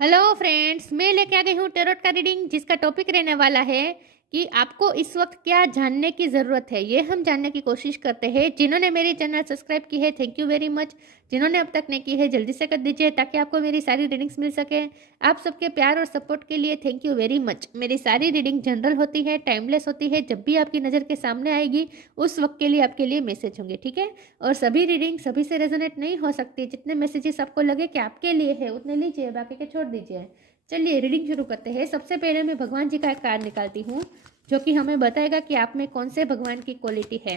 Hello friends, मैं लेके आ गई हूँ टेरोट का रीडिंग जिसका टॉपिक रहने वाला है कि आपको इस वक्त क्या जानने की ज़रूरत है। ये हम जानने की कोशिश करते हैं। जिन्होंने मेरी चैनल सब्सक्राइब की है, थैंक यू वेरी मच। जिन्होंने अब तक नहीं की है, जल्दी से कर दीजिए ताकि आपको मेरी सारी रीडिंग्स मिल सके। आप सबके प्यार और सपोर्ट के लिए थैंक यू वेरी मच। मेरी सारी रीडिंग जनरल होती है, टाइमलेस होती है। जब भी आपकी नज़र के सामने आएगी उस वक्त के लिए आपके लिए मैसेज होंगे, ठीक है। और सभी रीडिंग सभी से रेजोनेट नहीं हो सकती। जितने मैसेजेस आपको लगे कि आपके लिए है उतने लीजिए, बाकी के छोड़ दीजिए। चलिए रीडिंग शुरू करते हैं। सबसे पहले मैं भगवान जी का एक कार्ड निकालती हूँ जो कि हमें बताएगा कि आप में कौन से भगवान की क्वालिटी है।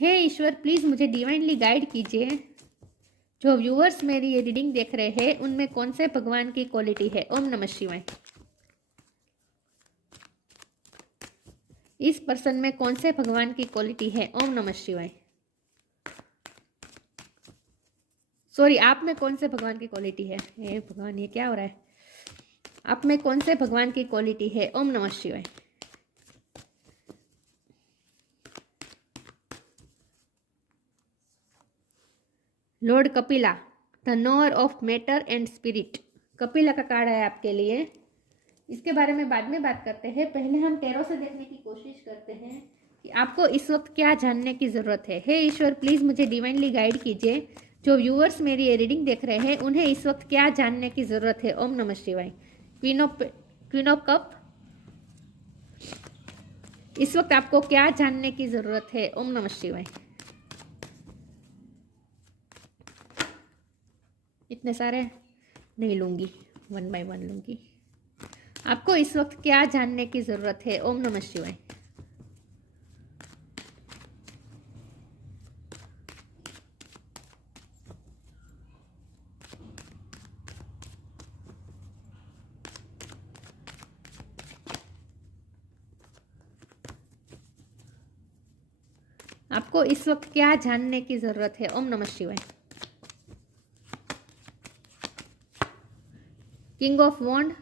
हे ईश्वर, प्लीज़ मुझे डिवाइनली गाइड कीजिए। जो व्यूअर्स मेरी ये रीडिंग देख रहे हैं उनमें कौन से भगवान की क्वालिटी है। ओम नमः शिवाय। इस पर्सन में कौन से भगवान की क्वालिटी है। ओम नमः शिवाय। सॉरी, आप में कौन से भगवान की क्वालिटी है। हे भगवान, ये क्या हो रहा है। आप में कौन से भगवान की क्वालिटी है। ओम नमः शिवाय। Lord Kapila, the knower of matter and spirit. Kapila का कार्ड है आपके लिए। इसके बारे में बाद में बात करते हैं। पहले हम टैरो से देखने की कोशिश करते हैं कि आपको इस वक्त क्या जानने की ज़रूरत है। हे ईश्वर, प्लीज़ मुझे डिवाइनली गाइड कीजिए। जो व्यूअर्स मेरी ये रीडिंग देख रहे हैं उन्हें इस वक्त क्या जानने की ज़रूरत है। ओम नमः शिवाय। क्वीन ऑफ कप, इस वक्त आपको क्या जानने की ज़रूरत है। ओम नमः शिवाय। इतने सारे नहीं लूँगी, वन बाय वन लूँगी। आपको इस वक्त क्या जानने की ज़रूरत है। ओम नमः शिवाय। आपको इस वक्त क्या जानने की ज़रूरत है। ओम नमः शिवाय। किंग ऑफ वॉन्ड,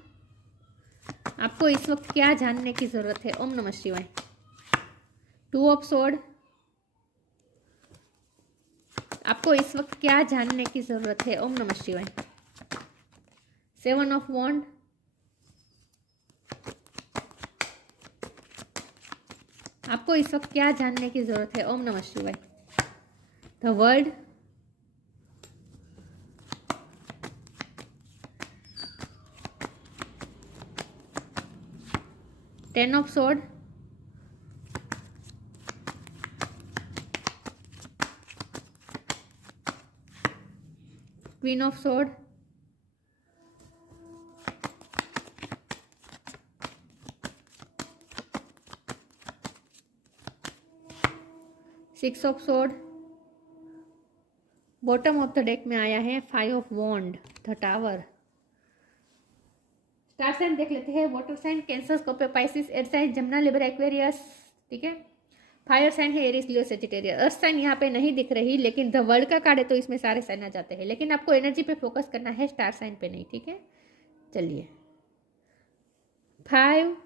आपको इस वक्त क्या जानने की ज़रूरत है। ओम नमः शिवाय। टू ऑफ सोर्ड, आपको इस वक्त क्या जानने की ज़रूरत है। ओम नमः शिवाय। सेवन ऑफ वॉन्ड, आपको इस वक्त क्या जानने की ज़रूरत है। ओम नमः शिवाय। The world, ten of sword, queen of sword, six of sword, bottom of the deck में आया है five of wand, the tower. Star sign देख लेते हैं। Water sign Cancer, Scorpio, Pisces, air sign Gemini, Libra, Aquarius, ठीक है। Fire sign है Aries, Leo, Sagittarius. Earth sign यहाँ पे नहीं दिख रही, लेकिन द वर्ल्ड का कार्ड है तो इसमें सारे साइन आ जाते हैं, लेकिन आपको एनर्जी पे फोकस करना है, स्टार साइन पे नहीं, ठीक है। चलिए, 5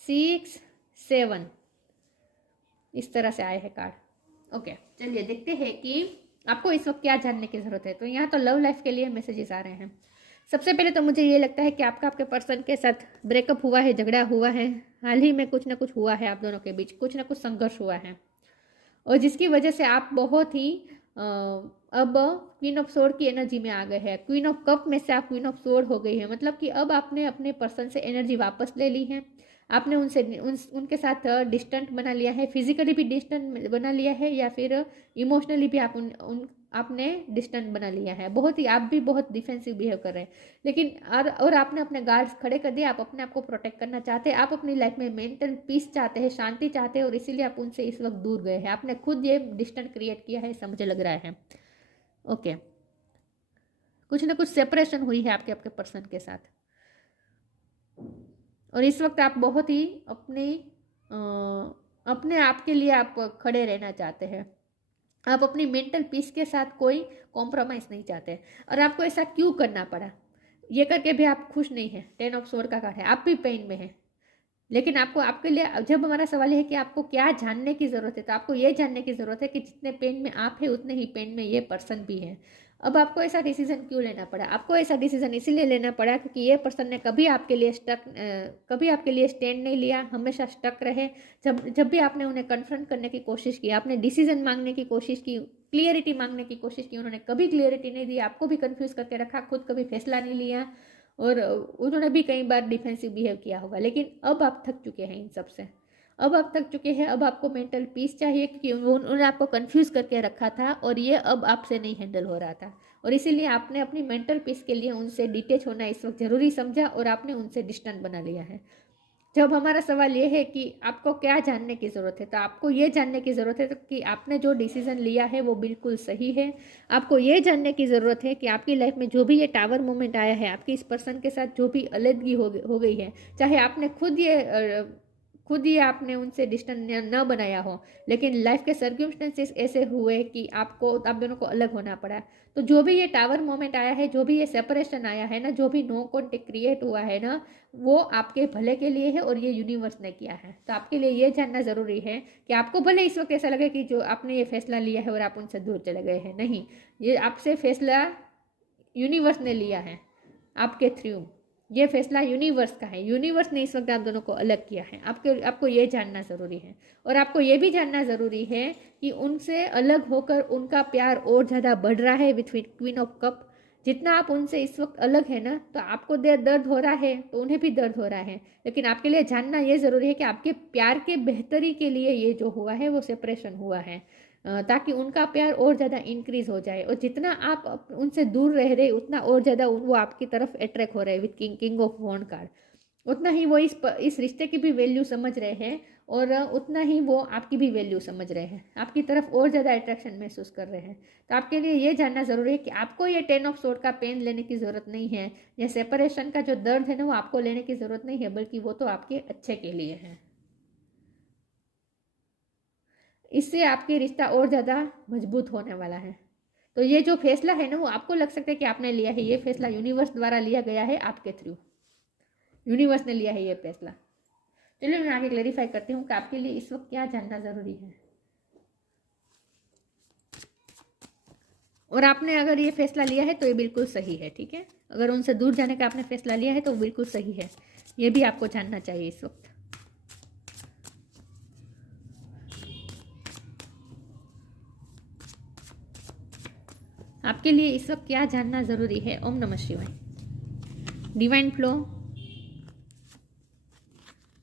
6 7 इस तरह से आए हैं कार्ड। ओके, चलिए देखते हैं कि आपको इस वक्त क्या जानने की जरूरत है। तो यहाँ तो लव लाइफ के लिए मैसेजेस आ रहे हैं। सबसे पहले तो मुझे ये लगता है कि आपका आपके पर्सन के साथ ब्रेकअप हुआ है, झगड़ा हुआ है। हाल ही में कुछ ना कुछ हुआ है, आप दोनों के बीच कुछ ना कुछ संघर्ष हुआ है, और जिसकी वजह से आप बहुत ही अब क्वीन ऑफ सोर्ड की एनर्जी में आ गए हैं। क्वीन ऑफ कप में से आप क्वीन ऑफ सोर्ड हो गई है, मतलब कि अब आपने अपने पर्सन से एनर्जी वापस ले ली है। आपने उनके साथ डिस्टेंट बना लिया है, फिजिकली भी डिस्टेंट बना लिया है, या फिर इमोशनली भी आपने डिस्टेंस बना लिया है। बहुत ही आप भी बहुत डिफेंसिव बिहेव कर रहे हैं, लेकिन और आपने अपने गार्ड्स खड़े कर दिए। आप अपने आप को प्रोटेक्ट करना चाहते हैं, आप अपनी लाइफ में मेंटल पीस चाहते हैं, शांति चाहते हैं, और इसीलिए आप उनसे इस वक्त दूर गए हैं। आपने खुद ये डिस्टेंस क्रिएट किया है, ऐसा मुझे लग रहा है। ओके, कुछ ना कुछ सेपरेशन हुई है आपके आपके पर्सन के साथ, और इस वक्त आप बहुत ही अपने आप के लिए आप खड़े रहना चाहते हैं। आप अपनी मेंटल पीस के साथ कोई कॉम्प्रोमाइज़ नहीं चाहते, और आपको ऐसा क्यों करना पड़ा, ये करके भी आप खुश नहीं हैं। 10 ऑफ सोर्ड का कार्ड है, आप भी पेन में हैं, लेकिन आपको आपके लिए जब हमारा सवाल है कि आपको क्या जानने की ज़रूरत है, तो आपको ये जानने की ज़रूरत है कि जितने पेन में आप हैं उतने ही पेन में ये पर्सन भी है। अब आपको ऐसा डिसीजन क्यों लेना पड़ा? आपको ऐसा डिसीजन इसीलिए लेना पड़ा क्योंकि ये पर्सन ने कभी आपके लिए स्टैंड नहीं लिया, हमेशा स्टक रहे। जब भी आपने उन्हें कन्फ्रंट करने की कोशिश की, आपने डिसीजन मांगने की कोशिश की, क्लियरिटी मांगने की कोशिश की, उन्होंने कभी क्लियरिटी नहीं दी, आपको भी कन्फ्यूज करके रखा, खुद कभी फैसला नहीं लिया, और उन्होंने भी कई बार डिफेंसिव बिहेव किया होगा। लेकिन अब आप थक चुके हैं इन सब से, अब आप थक चुके हैं। अब आपको मेंटल पीस चाहिए क्योंकि उन्होंने आपको कंफ्यूज करके रखा था और ये अब आपसे नहीं हैंडल हो रहा था, और इसीलिए आपने अपनी मेंटल पीस के लिए उनसे डिटेच होना इस वक्त ज़रूरी समझा और आपने उनसे डिस्टेंस बना लिया है। जब हमारा सवाल ये है कि आपको क्या जानने की ज़रूरत है, तो आपको ये जानने की ज़रूरत है कि आपने जो डिसीज़न लिया है वो बिल्कुल सही है। आपको ये जानने की ज़रूरत है कि आपकी लाइफ में जो भी ये टावर मोमेंट आया है, आपकी इस पर्सन के साथ जो भी अलग हो गई है, चाहे आपने खुद ही आपने उनसे डिस्टेंस न बनाया हो, लेकिन लाइफ के सर्कमस्टेंसेस ऐसे हुए कि आप दोनों को अलग होना पड़ा। तो जो भी ये टावर मोमेंट आया है, जो भी ये सेपरेशन आया है ना, जो भी नो कॉन्टेक्ट क्रिएट हुआ है ना, वो आपके भले के लिए है और ये यूनिवर्स ने किया है। तो आपके लिए ये जानना ज़रूरी है कि आपको भले इस वक्त ऐसा लगे कि जो आपने ये फैसला लिया है और आप उनसे दूर चले गए हैं, नहीं, ये आपसे फैसला यूनिवर्स ने लिया है आपके थ्रू। ये फैसला यूनिवर्स का है, यूनिवर्स ने इस वक्त आप दोनों को अलग किया है। आपको ये जानना ज़रूरी है, और आपको ये भी जानना ज़रूरी है कि उनसे अलग होकर उनका प्यार और ज़्यादा बढ़ रहा है विथ क्वीन ऑफ कप। जितना आप उनसे इस वक्त अलग है ना, तो आपको दर्द हो रहा है, तो उन्हें भी दर्द हो रहा है। लेकिन आपके लिए जानना ये ज़रूरी है कि आपके प्यार के बेहतरी के लिए ये जो हुआ है वो सेपरेशन हुआ है, ताकि उनका प्यार और ज़्यादा इंक्रीज हो जाए। और जितना आप उनसे दूर रह रहे, उतना और ज़्यादा वो आपकी तरफ अट्रैक्ट हो रहे हैं with king of wand card. उतना ही वो इस रिश्ते की भी वैल्यू समझ रहे हैं, और उतना ही वो आपकी भी वैल्यू समझ रहे हैं, आपकी तरफ और ज़्यादा अट्रैक्शन महसूस कर रहे हैं। तो आपके लिए ये जानना ज़रूरी है कि आपको ये 10 ऑफ सोर्ड का पेन लेने की ज़रूरत नहीं है, या सेपरेशन का जो दर्द है ना, वो आपको लेने की ज़रूरत नहीं है, बल्कि वो तो आपके अच्छे के लिए है। इससे आपके रिश्ता और ज़्यादा मजबूत होने वाला है। तो ये जो फैसला है ना, वो आपको लग सकता है कि आपने लिया है, ये फैसला यूनिवर्स द्वारा लिया गया है आपके थ्रू, यूनिवर्स ने लिया है ये फैसला। चलिए मैं आगे क्लेरिफाई करती हूँ कि आपके लिए इस वक्त क्या जानना ज़रूरी है। और आपने अगर ये फैसला लिया है तो ये बिल्कुल सही है, ठीक है। अगर उनसे दूर जाने का आपने फैसला लिया है तो बिल्कुल सही है, ये भी आपको जानना चाहिए इस वक्त। आपके लिए इस वक्त क्या जानना ज़रूरी है। ओम नमः शिवाय। Divine flow,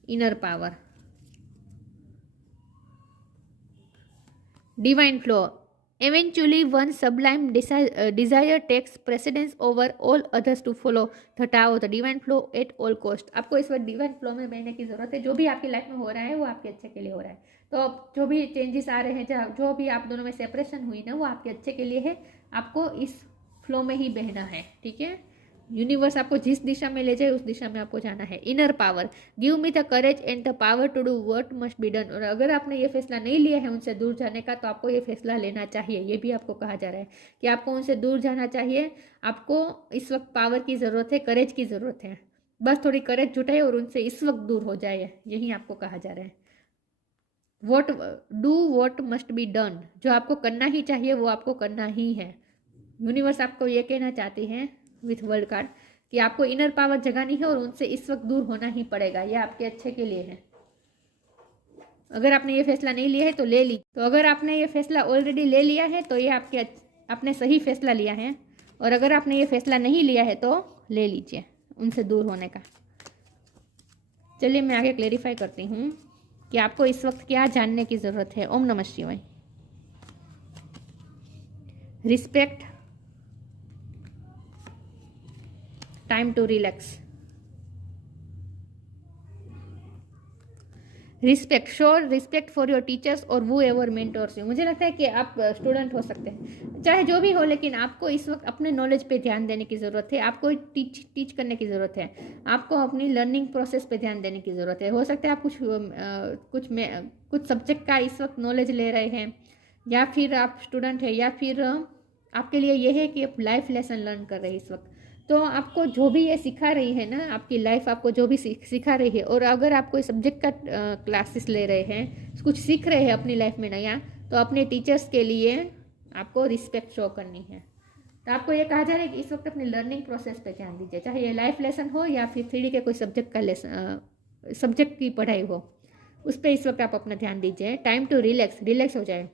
inner power, divine flow. Eventually, one sublime desire takes precedence over all others to follow the Tao, the divine flow at all cost. आपको इस वक्त डिवाइन फ्लो में बहने की ज़रूरत है। जो भी आपकी लाइफ में हो रहा है वो आपके अच्छे के लिए हो रहा है। तो अब जो भी चेंजेस आ रहे हैं, जो भी आप दोनों में सेपरेशन हुई ना, वो आपके अच्छे के लिए है। आपको इस फ्लो में ही बहना है, ठीक है। यूनिवर्स आपको जिस दिशा में ले जाए उस दिशा में आपको जाना है। Inner power, give me the courage and the power to do what must be done. और अगर आपने ये फैसला नहीं लिया है उनसे दूर जाने का, तो आपको ये फैसला लेना चाहिए। ये भी आपको कहा जा रहा है कि आपको उनसे दूर जाना चाहिए। आपको इस वक्त पावर की ज़रूरत है, करेज की ज़रूरत है। बस थोड़ी करेज जुटाए और उनसे इस वक्त दूर हो जाए, यही आपको कहा जा रहा है। वॉट मस्ट बी डन, जो आपको करना ही चाहिए वो आपको करना ही है। यूनिवर्स आपको ये कहना चाहती है विथ वर्ल्ड कार्ड कि आपको इनर पावर जगानी है और उनसे इस वक्त दूर होना ही पड़ेगा। यह आपके अच्छे के लिए है। अगर आपने ये फैसला नहीं लिया है तो ले ली। तो अगर आपने ये फैसला ऑलरेडी ले लिया है तो ये आपने सही फैसला लिया है, और अगर आपने ये फैसला नहीं लिया है तो ले लीजिए उनसे दूर होने का। चलिए मैं आगे क्लेरिफाई करती हूँ कि आपको इस वक्त क्या जानने की ज़रूरत है। ओम नमः शिवाय। Respect, time to relax. Respect, sure respect for your teachers और वो एवर मेंटोर्स यू। मुझे लगता है कि आप स्टूडेंट हो सकते हैं, चाहे जो भी हो, लेकिन आपको इस वक्त अपने नॉलेज पे ध्यान देने की ज़रूरत है। आपको टीच करने की ज़रूरत है। आपको अपनी लर्निंग प्रोसेस पे ध्यान देने की ज़रूरत है। हो सकता है आप कुछ सब्जेक्ट का इस वक्त नॉलेज ले रहे हैं, या फिर आप स्टूडेंट है, या फिर आपके लिए यह है कि आप लाइफ लेसन लर्न कर रहे हैं इस वक्त। तो आपको जो भी ये सिखा रही है ना, आपकी लाइफ आपको जो भी सिखा रही है, और अगर आप कोई सब्जेक्ट का क्लासेस ले रहे हैं, कुछ सीख रहे हैं अपनी लाइफ में नया, तो अपने टीचर्स के लिए आपको रिस्पेक्ट शो करनी है। तो आपको ये कहा जा रहा है कि इस वक्त अपनी लर्निंग प्रोसेस पे ध्यान दीजिए, चाहे ये लाइफ लेसन हो या फिर 3D के कोई सब्जेक्ट का लेसन, सब्जेक्ट की पढ़ाई हो, उस पर इस वक्त आप अपना ध्यान दीजिए। टाइम टू रिलैक्स, रिलैक्स हो जाए।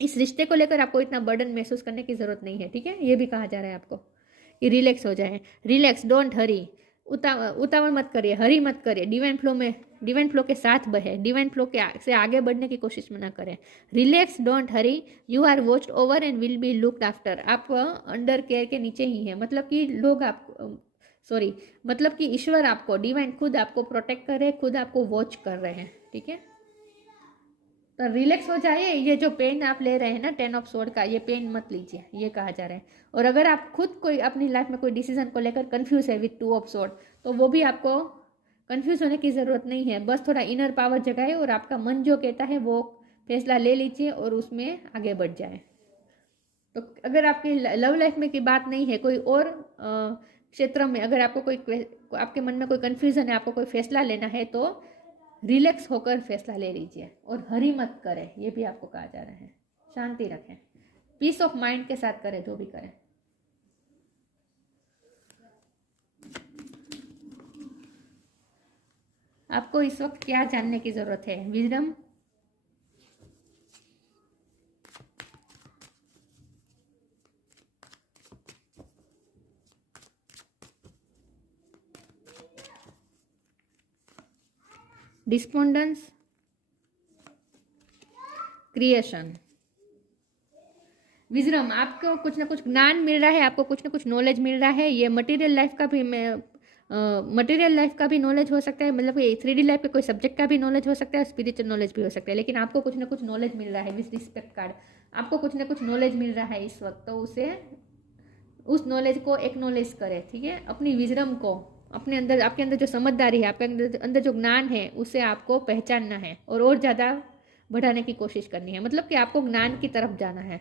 इस रिश्ते को लेकर आपको इतना बर्डन महसूस करने की ज़रूरत नहीं है, ठीक है, ये भी कहा जा रहा है आपको कि रिलैक्स हो जाए। रिलैक्स, डोंट हरी, उतावल मत करिए, हरी मत करिए, डिवाइन फ्लो में, डिवाइन फ्लो के साथ बहे, डिवाइन फ्लो के से आगे बढ़ने की कोशिश में ना करें। Relax, don't hurry, you are watched over and will be looked after. आप अंडर केयर के नीचे ही हैं, मतलब कि लोग आप सॉरी मतलब कि ईश्वर आपको, डिवाइन खुद आपको प्रोटेक्ट कर रहे हैं, खुद आपको वॉच कर रहे हैं, ठीक है। तो रिलैक्स हो जाइए। ये जो पेन आप ले रहे हैं ना 10 ऑफ सोर्ड का, ये पेन मत लीजिए, ये कहा जा रहा है। और अगर आप खुद कोई अपनी लाइफ में कोई डिसीजन को लेकर कंफ्यूज है विथ 2 ऑफ सोर्ड, तो वो भी आपको कंफ्यूज होने की ज़रूरत नहीं है। बस थोड़ा इनर पावर जगाए और आपका मन जो कहता है वो फैसला ले लीजिए और उसमें आगे बढ़ जाए। तो अगर आपकी लव लाइफ में की बात नहीं है, कोई और क्षेत्र में अगर आपको कोई, आपके मन में कोई कन्फ्यूज़न है, आपको कोई फैसला लेना है, तो रिलैक्स होकर फैसला ले लीजिए और हरी मत करें, ये भी आपको कहा जा रहा है। शांति रखें, पीस ऑफ माइंड के साथ करें जो भी करें। आपको इस वक्त क्या जानने की जरूरत है? Wisdom, despondence, creation. विजडम, आपको कुछ ना कुछ ज्ञान मिल रहा है, आपको कुछ ना कुछ नॉलेज मिल रहा है। ये मटेरियल लाइफ का भी मटेरियल लाइफ का भी नॉलेज हो सकता है, मतलब ये 3D लाइफ के कोई सब्जेक्ट का भी नॉलेज हो सकता है, स्पिरिचुअल नॉलेज भी हो सकता है। लेकिन आपको कुछ ना कुछ नॉलेज मिल रहा है विद रिस्पेक्ट कार्ड, आपको कुछ ना कुछ नॉलेज मिल रहा है इस वक्त, तो उसे, उस नॉलेज को एक्नॉलेज करें, ठीक है। अपनी विजडम को, अपने अंदर, आपके अंदर जो समझदारी है, आपके अंदर जो ज्ञान है, उसे आपको पहचानना है और ज़्यादा बढ़ाने की कोशिश करनी है, मतलब कि आपको ज्ञान की तरफ जाना है।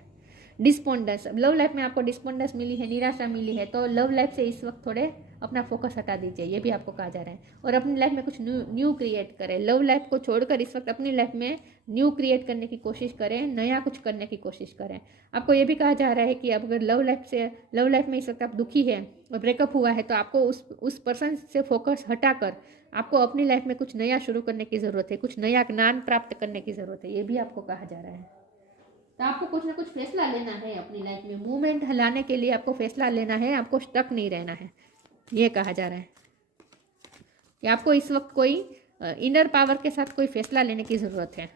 डिस्पोंडेंस, लव लाइफ में आपको डिस्पोंडेंस मिली है, निराशा मिली है, तो लव लाइफ से इस वक्त थोड़े अपना फोकस हटा दीजिए, ये भी आपको कहा जा रहा है। और अपनी लाइफ में कुछ न्यू क्रिएट करें। लव लाइफ को छोड़कर इस वक्त अपनी लाइफ में न्यू क्रिएट करने की कोशिश करें, नया कुछ करने की कोशिश करें। आपको ये भी कहा जा रहा है कि अब अगर लव लाइफ में इस वक्त आप दुखी है और ब्रेकअप हुआ है, तो आपको उस पर्सन से फोकस हटाकर आपको अपनी लाइफ में कुछ नया शुरू करने की ज़रूरत है, कुछ नया ज्ञान प्राप्त करने की ज़रूरत है, ये भी आपको कहा जा रहा है। तो आपको कुछ ना कुछ फैसला लेना है अपनी लाइफ में, मूवमेंट लाने के लिए आपको फैसला लेना है, आपको स्टक नहीं रहना है, ये कहा जा रहा है कि आपको इस वक्त कोई इनर पावर के साथ कोई फैसला लेने की ज़रूरत है।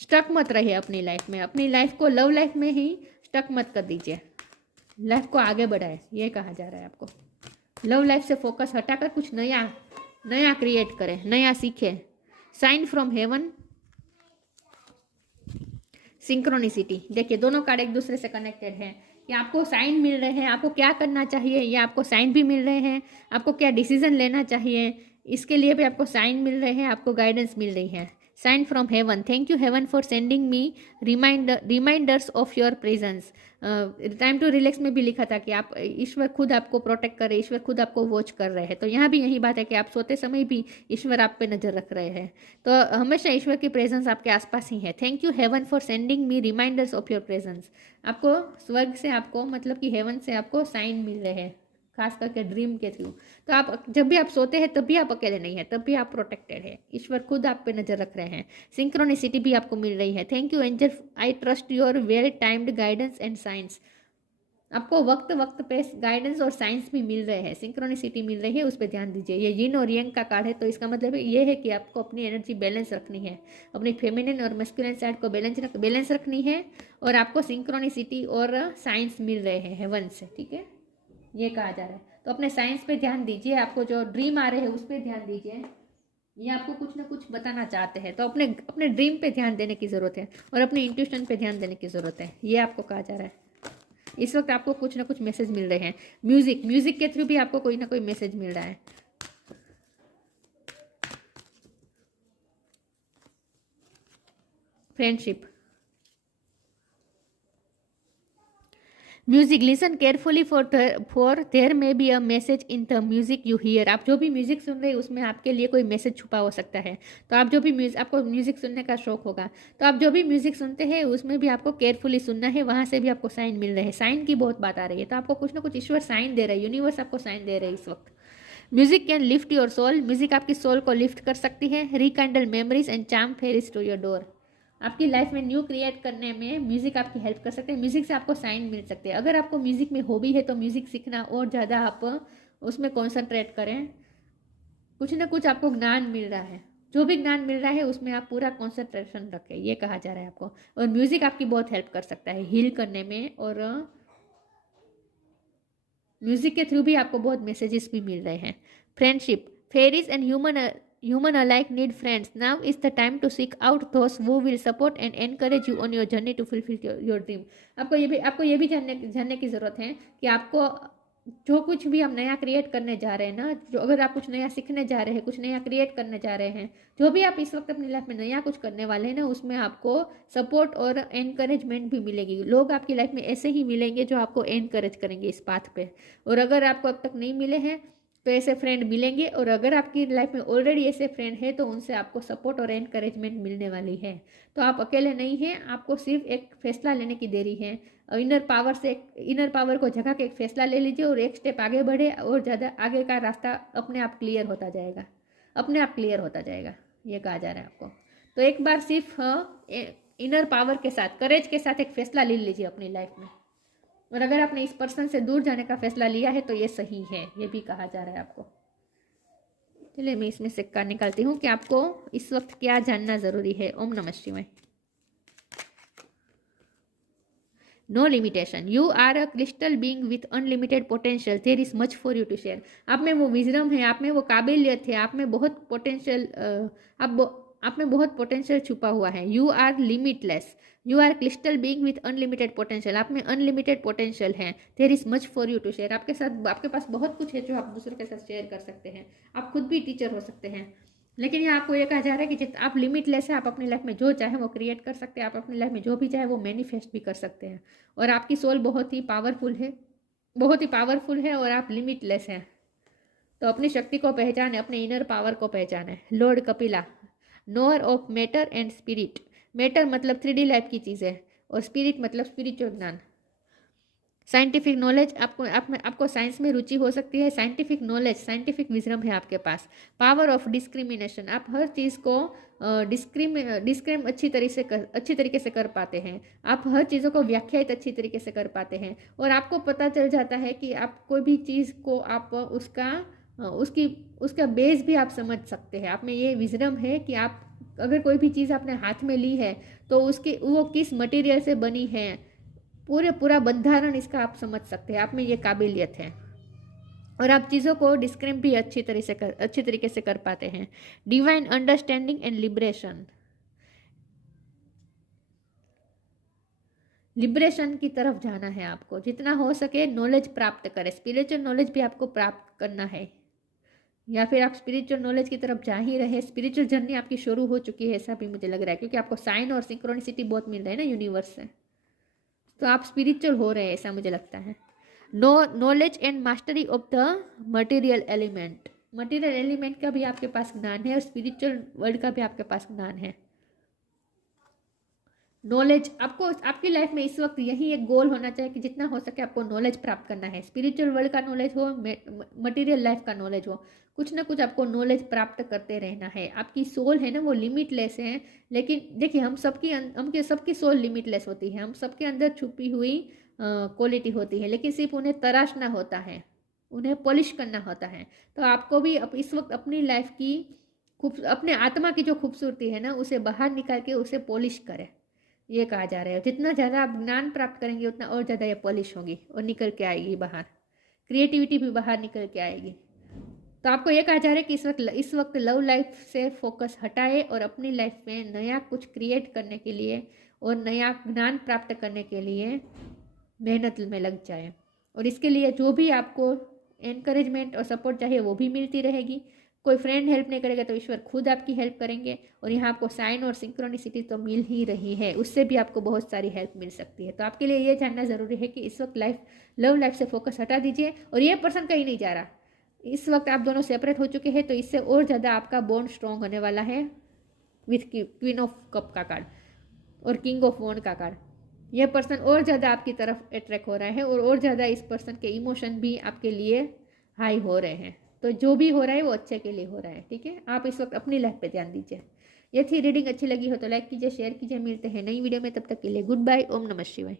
स्टक मत रहिए अपनी लाइफ में, अपनी लाइफ को लव लाइफ में ही स्टक मत कर दीजिए, लाइफ को आगे बढ़ाए, ये कहा जा रहा है आपको। लव लाइफ से फोकस हटाकर कुछ नया नया क्रिएट करें, नया सीखें। Sign from heaven, synchronicity. देखिए दोनों कार्ड एक दूसरे से कनेक्टेड हैं कि आपको साइन मिल रहे हैं, आपको क्या करना चाहिए, या आपको साइन भी मिल रहे हैं, आपको क्या डिसीजन लेना चाहिए, इसके लिए भी आपको साइन मिल रहे हैं, आपको गाइडेंस मिल रही है। Sign from heaven, thank you heaven for sending me reminders of your presence. Time to relax में भी लिखा था कि आप, ईश्वर खुद आपको प्रोटेक्ट कर रहे हैं, ईश्वर खुद आपको वॉच कर रहे हैं। तो यहाँ भी यही बात है कि आप सोते समय भी ईश्वर आप पे नज़र रख रहे हैं, तो हमेशा ईश्वर की प्रेजेंस आपके आसपास ही है। Thank you heaven for sending me reminders of your presence. आपको स्वर्ग से, आपको मतलब कि हेवन से आपको साइन मिल रहे हैं, खास करके ड्रीम के थ्रू। तो आप जब भी आप सोते हैं तब भी आप अकेले नहीं हैं, तब भी आप प्रोटेक्टेड है, ईश्वर खुद आप पे नज़र रख रहे हैं। सिंक्रोनिसिटी भी आपको मिल रही है। Thank you angel, I trust your well timed guidance and science. आपको वक्त वक्त पे गाइडेंस और साइंस भी मिल रहे हैं, सिंक्रोनिसिटी मिल रही है, उस पर ध्यान दीजिए। ये यिन और यंग का कार्ड है, तो इसका मतलब ये है कि आपको अपनी एनर्जी बैलेंस रखनी है, अपनी फेमिनिन और मैस्कुलिन साइड को बैलेंस रखनी है, और आपको सिंक्रोनिसिटी और साइंस मिल रहे हैं हेवन से, ठीक है, ये कहा जा रहा है। तो अपने साइंस पे ध्यान दीजिए, आपको जो ड्रीम आ रहे हैं उस पर ध्यान दीजिए, ये आपको कुछ ना कुछ बताना चाहते हैं, तो अपने अपने ड्रीम पे ध्यान देने की ज़रूरत है और अपने इंट्यूशन पे ध्यान देने की ज़रूरत है, ये आपको कहा जा रहा है। इस वक्त आपको कुछ ना कुछ मैसेज मिल रहे हैं। म्यूजिक के थ्रू भी आपको कोई ना कोई मैसेज मिल रहा है। Friendship, music, listen carefully for there may be a message in the music you hear. आप जो भी म्यूजिक सुन रहे हैं उसमें आपके लिए कोई मैसेज छुपा हो सकता है। तो आप जो भी म्यूजिक, आपको म्यूजिक सुनने का शौक होगा, तो आप जो भी म्यूजिक सुनते हैं उसमें भी आपको केयरफुली सुनना है, वहाँ से भी आपको साइन मिल रहे हैं। साइन की बहुत बात आ रही है, तो आपको कुछ ना कुछ ईश्वर साइन दे रहा है, यूनिवर्स आपको साइन दे रहे हैं इस वक्त। Music can lift your soul, music आपकी सोल को लिफ्ट कर सकती है। Rekindle memories and charm fairies to your door. आपकी लाइफ में न्यू क्रिएट करने में म्यूजिक आपकी हेल्प कर सकते हैं। म्यूजिक से आपको साइन मिल सकते हैं। अगर आपको म्यूजिक में हॉबी है तो म्यूजिक सीखना और ज़्यादा आप उसमें कॉन्सेंट्रेट करें। कुछ ना कुछ आपको ज्ञान मिल रहा है, जो भी ज्ञान मिल रहा है उसमें आप पूरा कॉन्सेंट्रेशन रखें, ये कहा जा रहा है आपको। और म्यूजिक आपकी बहुत हेल्प कर सकता है हील करने में, और म्यूजिक के थ्रू भी आपको बहुत मैसेजेस भी मिल रहे हैं। Friendship, fairies and human alike need friends. Now is the time to seek out those who will support and encourage you on your journey to fulfil your dream. आपको ये भी जानने की ज़रूरत है कि आपको जो कुछ भी हम नया क्रिएट करने जा रहे हैं ना, जो अगर आप कुछ नया सीखने जा रहे हैं, कुछ नया क्रिएट करने जा रहे हैं, जो भी आप इस वक्त अपनी लाइफ में नया कुछ करने वाले हैं ना, उसमें आपको सपोर्ट और एनकरेजमेंट भी मिलेगी। लोग आपकी लाइफ में ऐसे ही मिलेंगे जो आपको एनकरेज करेंगे इस पाथ पे। और अगर आपको अब तक नहीं मिले हैं तो ऐसे फ्रेंड मिलेंगे, और अगर आपकी लाइफ में ऑलरेडी ऐसे फ्रेंड है तो उनसे आपको सपोर्ट और एनकरेजमेंट मिलने वाली है। तो आप अकेले नहीं हैं, आपको सिर्फ एक फैसला लेने की देरी है। इनर पावर को जगा के एक फैसला ले लीजिए और एक स्टेप आगे बढ़े, और ज़्यादा आगे का रास्ता अपने आप क्लियर होता जाएगा, अपने आप क्लियर होता जाएगा, ये कहा जा रहा है आपको। तो एक बार सिर्फ इनर पावर के साथ, करेज के साथ एक फैसला ले लीजिए अपनी लाइफ में। और अगर आपने इस पर्सन से दूर जाने का फैसला लिया है तो ये सही है, ये भी कहा जा रहा है आपको। चलिए मैं इसमें सिक्का निकालती हूँ कि आपको इस वक्त क्या जानना जरूरी है। ओम नमः शिवाय। No limitation, you are a crystal being with unlimited potential, there is much for you to share. आप में वो विजडम है, आप में वो काबिलियत है, आप में बहुत पोटेंशियल आप में बहुत पोटेंशियल छुपा हुआ है। You are limitless, you are crystal being with unlimited potential. आप में अनलिमिटेड पोटेंशियल है। There is much for you to share. आपके पास बहुत कुछ है जो आप दूसरों के साथ शेयर कर सकते हैं। आप खुद भी टीचर हो सकते हैं। लेकिन यहाँ आपको ये कहा जा रहा है कि जितना आप लिमिटलेस है, आप अपनी लाइफ में जो चाहे वो क्रिएट कर सकते हैं। आप अपनी लाइफ में जो भी चाहे वो मैनिफेस्ट भी कर सकते हैं। और आपकी सोल बहुत ही पावरफुल है, बहुत ही पावरफुल है, और आप लिमिटलेस हैं। तो अपनी शक्ति को पहचाने, अपने इनर पावर को पहचाने। Lord Kapila, knower of matter and spirit. Matter मतलब 3D लाइफ की चीज़ें, और स्पिरिट मतलब स्पिरिचुअल ज्ञान। साइंटिफिक नॉलेज, आपको साइंस में रुचि हो सकती है। साइंटिफिक नॉलेज, साइंटिफिक विजडम है आपके पास। पावर ऑफ डिस्क्रिमिनेशन, आप हर चीज़ को डिस्क्रिम अच्छी तरीके से कर पाते हैं। आप हर चीज़ों को व्याख्यायित अच्छी तरीके से कर पाते हैं, और आपको पता चल जाता है कि आप कोई भी चीज़ को आप उसका बेस भी आप समझ सकते हैं। आप में ये विजडम है कि आप अगर कोई भी चीज़ आपने हाथ में ली है तो वो किस मटेरियल से बनी है, पूरा बंधारण इसका आप समझ सकते हैं। आप में ये काबिलियत है, और आप चीज़ों को डिस्क्राइब भी अच्छी तरीके से कर पाते हैं। Divine understanding and liberation, liberation की तरफ जाना है आपको। जितना हो सके नॉलेज प्राप्त करें। स्पिरिचुअल नॉलेज भी आपको प्राप्त करना है, या फिर आप स्पिरिचुअल नॉलेज की तरफ जा ही रहे। स्पिरिचुअल जर्नी आपकी शुरू हो चुकी है, ऐसा भी मुझे लग रहा है, क्योंकि आपको साइन और सिंक्रोनिसिटी बहुत मिल रहा है ना यूनिवर्स से। तो आप स्पिरिचुअल हो रहे हैं, ऐसा मुझे लगता है। Knowledge and mastery of the material element, material element का भी आपके पास ज्ञान है, और स्पिरिचुअल वर्ल्ड का भी आपके पास ज्ञान है। नॉलेज, आपको आपकी लाइफ में इस वक्त यही एक गोल होना चाहिए कि जितना हो सके आपको नॉलेज प्राप्त करना है। स्पिरिचुअल वर्ल्ड का नॉलेज हो, मटेरियल लाइफ का नॉलेज हो, कुछ ना कुछ आपको नॉलेज प्राप्त करते रहना है। आपकी सोल है ना, वो लिमिटलेस है। लेकिन देखिए, हम सबकी सोल लिमिटलेस होती है। हम सबके अंदर छुपी हुई क्वालिटी होती है, लेकिन सिर्फ उन्हें तराशना होता है, उन्हें पॉलिश करना होता है। तो आपको भी इस वक्त अपनी लाइफ की अपने आत्मा की जो खूबसूरती है ना, उसे बाहर निकाल के उसे पॉलिश करें, ये कहा जा रहा है। जितना ज़्यादा आप ज्ञान प्राप्त करेंगे उतना और ज़्यादा ये पॉलिश होगी और निकल के आएगी बाहर। क्रिएटिविटी भी बाहर निकल के आएगी। तो आपको ये कहा जा रहा है कि इस वक्त लव लाइफ से फोकस हटाए और अपनी लाइफ में नया कुछ क्रिएट करने के लिए और नया ज्ञान प्राप्त करने के लिए मेहनत में लग जाए। और इसके लिए जो भी आपको एनकरेजमेंट और सपोर्ट चाहिए वो भी मिलती रहेगी। कोई फ्रेंड हेल्प नहीं करेगा तो ईश्वर खुद आपकी हेल्प करेंगे। और यहाँ आपको साइन और सिंक्रोनिसिटी तो मिल ही रही है, उससे भी आपको बहुत सारी हेल्प मिल सकती है। तो आपके लिए ये जानना ज़रूरी है कि इस वक्त लव लाइफ से फोकस हटा दीजिए। और ये पर्सन कहीं नहीं जा रहा, इस वक्त आप दोनों सेपरेट हो चुके हैं, तो इससे और ज़्यादा आपका बॉन्ड स्ट्रॉन्ग होने वाला है विथ क्वीन ऑफ कप का कार्ड और किंग ऑफ वॉन्ड का कार्ड। यह पर्सन और ज़्यादा आपकी तरफ अट्रैक्ट हो रहा है और ज़्यादा इस पर्सन के इमोशन भी आपके लिए हाई हो रहे हैं। तो जो भी हो रहा है वो अच्छे के लिए हो रहा है, ठीक है। आप इस वक्त अपनी लाइफ पे ध्यान दीजिए। ये थी रीडिंग, अच्छी लगी हो तो लाइक कीजिए, शेयर कीजिए। मिलते हैं नई वीडियो में, तब तक के लिए गुड बाय। ओम नमः शिवाय।